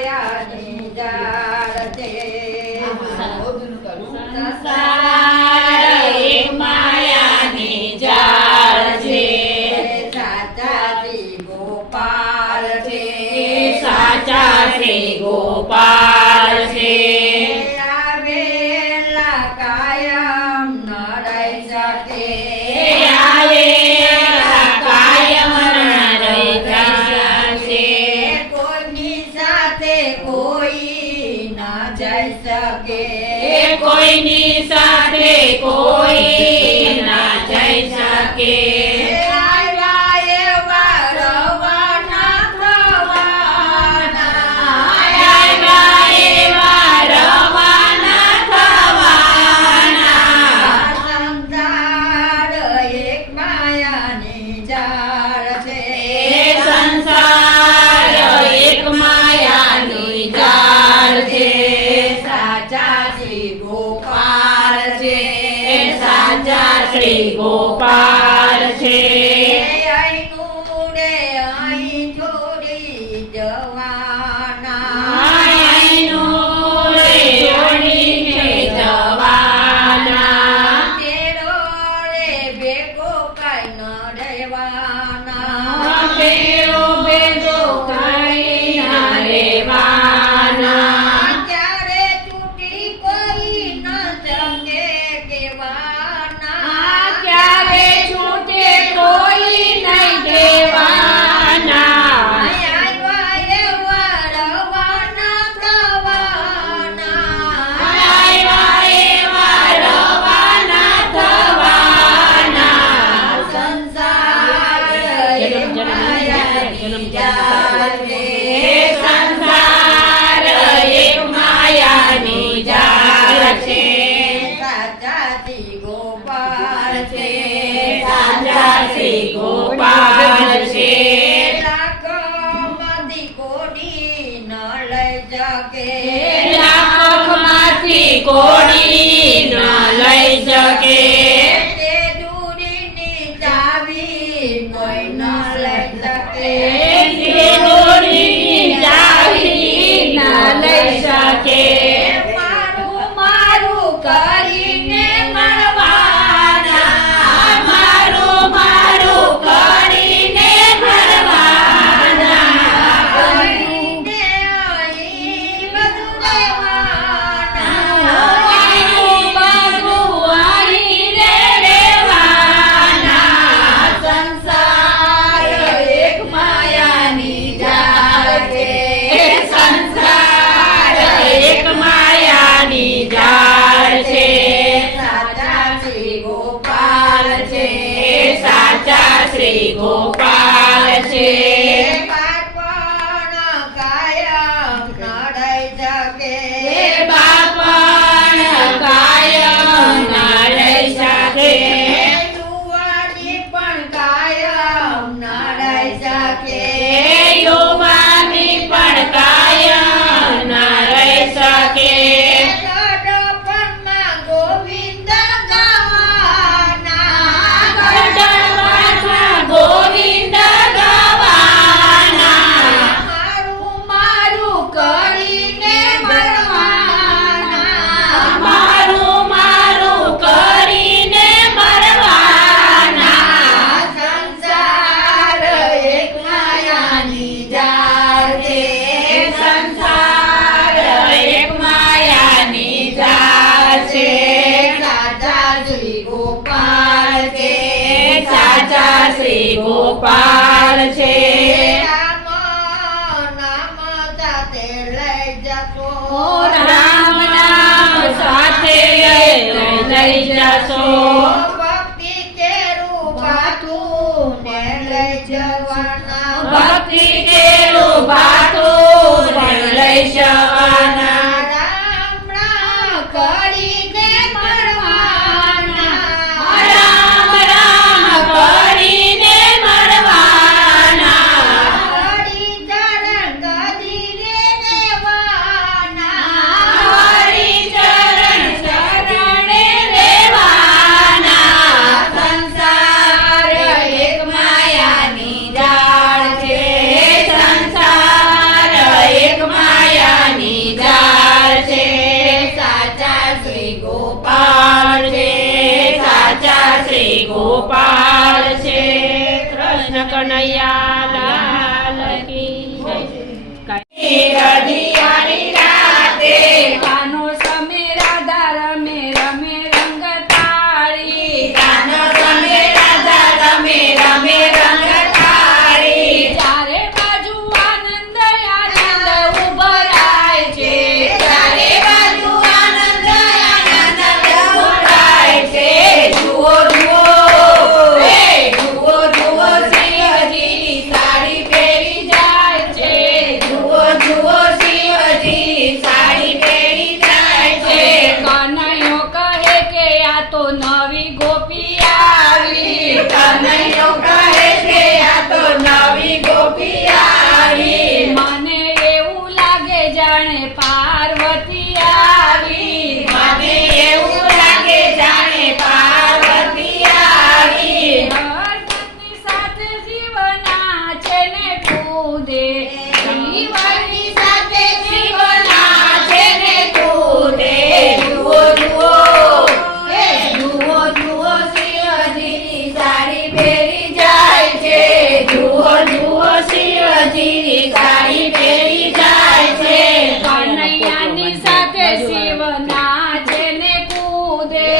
માયાની જાળ છે સંસાર એક માયાની જાળ છે સાચા શ્રી ગોપાલ છે સાચા શ્રી ગોપાલ છે આવેલા કાયમ ન રહી શકે આવેલા કાયમ ન રહી જશે કોઈની સાથે કોઈ ન જઈ શકે કોઈની સાથે કોઈ ના જઈ શકે આવ્યા એવા રવાના થવાના આવ્યા એવા રવાના થવાના સંસાર એક માયાની જાળ છે સંસાર એક માયાની જાળ છે સાચા શ્રી ગોપાલ છે સાચા શ્રી ગોપાલ છે અહીંનું રે અહીં છોડી જવાના આયનું રે ઓળીને જવાના તેરો રે ભેગો કાંઈ ન રહેવાના બેરો બેરો કાંઈ ના રહેવાના ત્યારે છૂટી કોઈ ન શકે કેવાના ક્યારે છૂટે કોઈ નહીં દેવાના આવ્યા એવા રવાના થવાના આવ્યા એવા રવાના થવાના સંસાર એક માયાની જાળ છે સંસાર એક માયાની જાળ છે સાચા શ્રી ગોપાલ છે સાચા શ્રી ગોપાલ છે લાખોમાંથી કોડી ન લઈ શકે લાખમાંથી કોડી ન લઈ શકે તે દૂરીની ચાવી કોઈ ન લઈ શકે દોરીની ચાવી ન લઈ શકે મારું મારું કરીને મળવાના મારું મારું કરીને મળવાના કરીને અહીં બધું રહેવાના આનું બધું આઈને રહેવાના સંસાર એક માયાની જાળ છે સંસાર એક માયાની જાળ છે સાચા શ્રી ગોપાલ છે સાચા શ્રી ગોપાલ છે બાળપણ કાયમ ન રહી શકે બાપણ કાયમ ના રહી શકે યુવાની પણ કાયમ ન રહી શકે યુવાની પણ કાયમ ના રહી શકે ગઢપણમાં ગોવિંદ ગાવાના ગઢવાના ગોવિંદ ગવાના મારું મારું કરીને મળવાના મારું મારું કરીને મરવાના સંસાર એક માયાની જાળ છે સંસાર એક માયાની જાળ છે સાચા શ્રી ગોપાલ છે સાચા શ્રી ગોપાલ છે રામ નામ સાથે લઈ જશો રામ નામ સાથે લઈ જશો ભક્તિ કેરું બાતું ને લઈ જવાના ભક્તિ કેરું ભાતું પણ લઈ જવાના રામ રામ કરીને મળવાના રામ રામ કરીને મરવાના હરિ ચરણ ગદીરે દેવાના હરિ ચરણ શરણે દેવાના જાણે પાર્વતી આવી મને એવું લાગે જાણે પાર્વતી આવી હરમતની સાથે જીવના છે ને કૂદે જીવનની સાથે જીવના છે ને કૂદે જુઓ જુઓ જુઓ જુઓ શિવજીની સાડી પહેરી જાય છે જુઓ જુઓ શિવજીની સાડી પહેરી જાય છે કનૈયાની સાથે શિવના છે ને કૂદે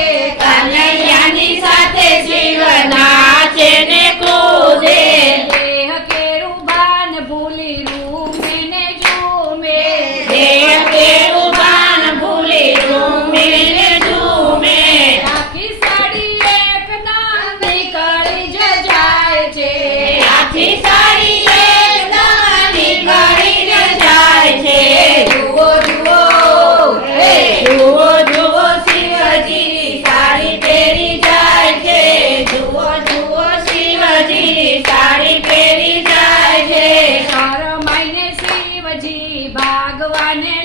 કનૈયાની સાથે શિવના છે ને કૂદે દેહ કેરું ભાન ભૂલી રૂમે ને ઝૂમે દેહ કેરું ભાન ભૂલી ઝૂમે ને ઝૂમે આખી સાડી એક નામ નીકળી જ જાય છે આખી સાડી એકદમ નીકળી જ જાય છે જુઓ જુઓ જુઓ જુઓ શિવજીની સાડી પહેરી જાય છે જુઓ જુઓ શિવજીની સાડી પહેરી જાય છે શરમાઈને શિવજી ભાગવાને